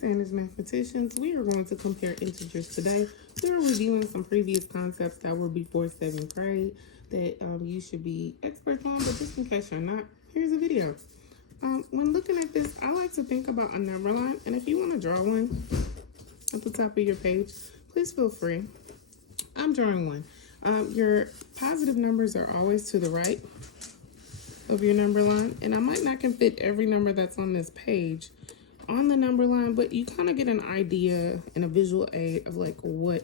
Sanders Mathematicians. We are going to compare integers today. We are reviewing some previous concepts that were before 7th grade that you should be experts on, but just in case you're not, here's a video. When looking at this, I like to think about a number line, and if you want to draw one at the top of your page, please feel free. I'm drawing one. Your positive numbers are always to the right of your number line, and I might not can fit every number that's on this page on the number line, but you kind of get an idea and a visual aid of like what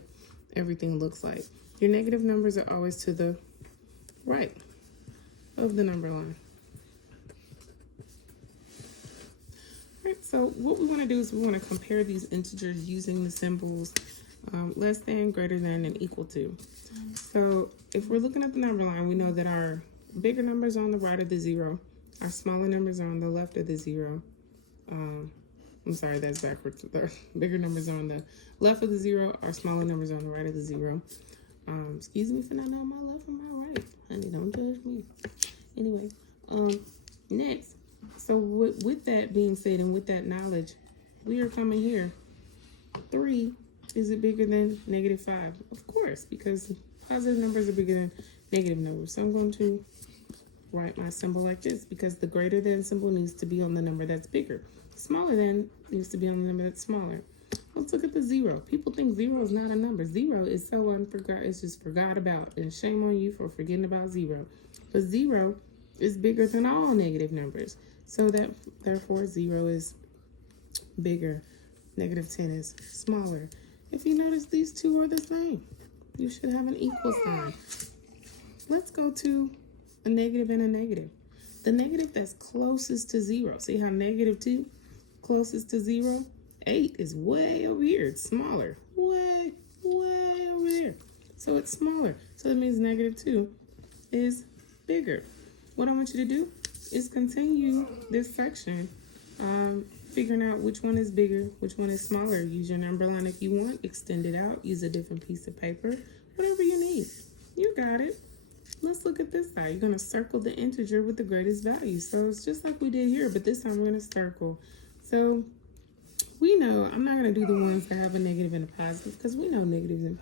everything looks like. Your negative numbers are always to the right of the number line. All right, so what we want to do is we want to compare these integers using the symbols less than, greater than, and equal to. So if we're looking at the number line, we know that our bigger numbers are on the right of the zero, our smaller numbers are on the left of the zero. I'm sorry, that's backwards. The bigger numbers are on the left of the zero, our smaller numbers are on the right of the zero. Excuse me for not knowing my left and my right. Honey, don't judge me. Anyway, next, so with that being said and with that knowledge, we are coming here. 3, is it bigger than negative 5? Of course, because positive numbers are bigger than negative numbers. So I'm going to write my symbol like this because the greater than symbol needs to be on the number that's bigger. Smaller than needs to be on the number that's smaller. Let's look at the 0. People think 0 is not a number. 0 is so unforgot. It's just forgot about. And shame on you for forgetting about 0. But 0 is bigger than all negative numbers. So that therefore 0 is bigger. Negative 10 is smaller. If you notice, these two are the same. You should have an equal sign. Let's go to a negative and a negative. The negative that's closest to 0. See how negative 2 closest to 0? 8 is way over here. It's smaller. Way over there. So it's smaller. So that means negative 2 is bigger. What I want you to do is continue this section, figuring out which one is bigger, which one is smaller. Use your number line if you want. Extend it out. Use a different piece of paper. Whatever you need. You got it. Let's look at this side. You're going to circle the integer with the greatest value. So it's just like we did here, but this time we're going to circle. So we know, I'm not going to do the ones that have a negative and a positive because we know negatives and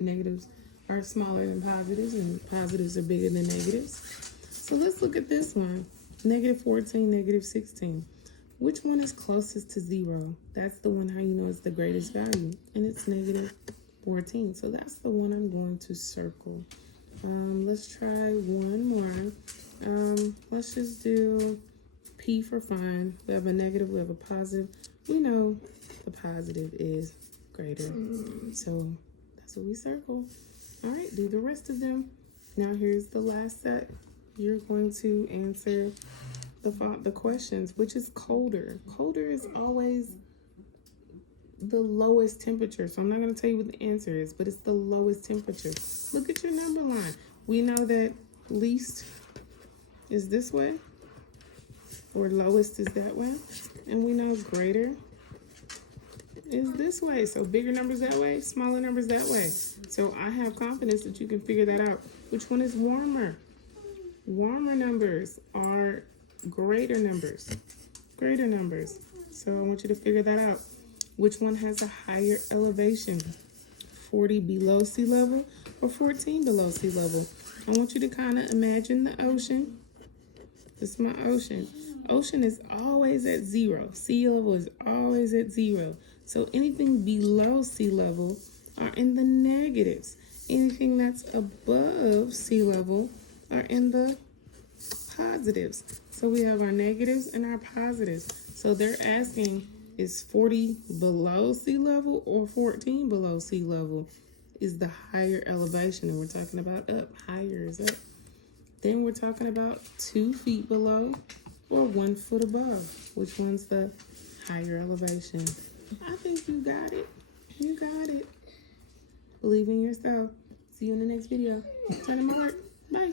negatives are smaller than positives and positives are bigger than negatives. So let's look at this one. Negative 14, negative 16. Which one is closest to 0? That's the one how you know it's the greatest value. And it's negative 14. So that's the one I'm going to circle. Let's try one more. Let's just do P for fun. We have a negative, we have a positive. We know the positive is greater. So that's what we circle. All right, do the rest of them. Now here's the last set. You're going to answer the questions, which is colder. Colder is always the lowest temperature. So I'm not going to tell you what the answer is, but it's the lowest temperature. Look at your number line. We know that least is this way, or lowest is that way. And we know greater is this way. So bigger numbers that way, smaller numbers that way. So I have confidence that you can figure that out. Which one is warmer? Warmer numbers are greater numbers. Greater numbers. So I want you to figure that out. Which one has a higher elevation? 40 below sea level or 14 below sea level? I want you to kind of imagine the ocean. This is my ocean. Ocean is always at 0. Sea level is always at 0. So anything below sea level are in the negatives. Anything that's above sea level are in the positives. So we have our negatives and our positives. So they're asking, is 40 below sea level or 14 below sea level is the higher elevation? And we're talking about up. Higher is up. Then we're talking about 2 feet below or 1 foot above. Which one's the higher elevation? I think you got it. You got it. Believe in yourself. See you in the next video. Turn them alert. Bye.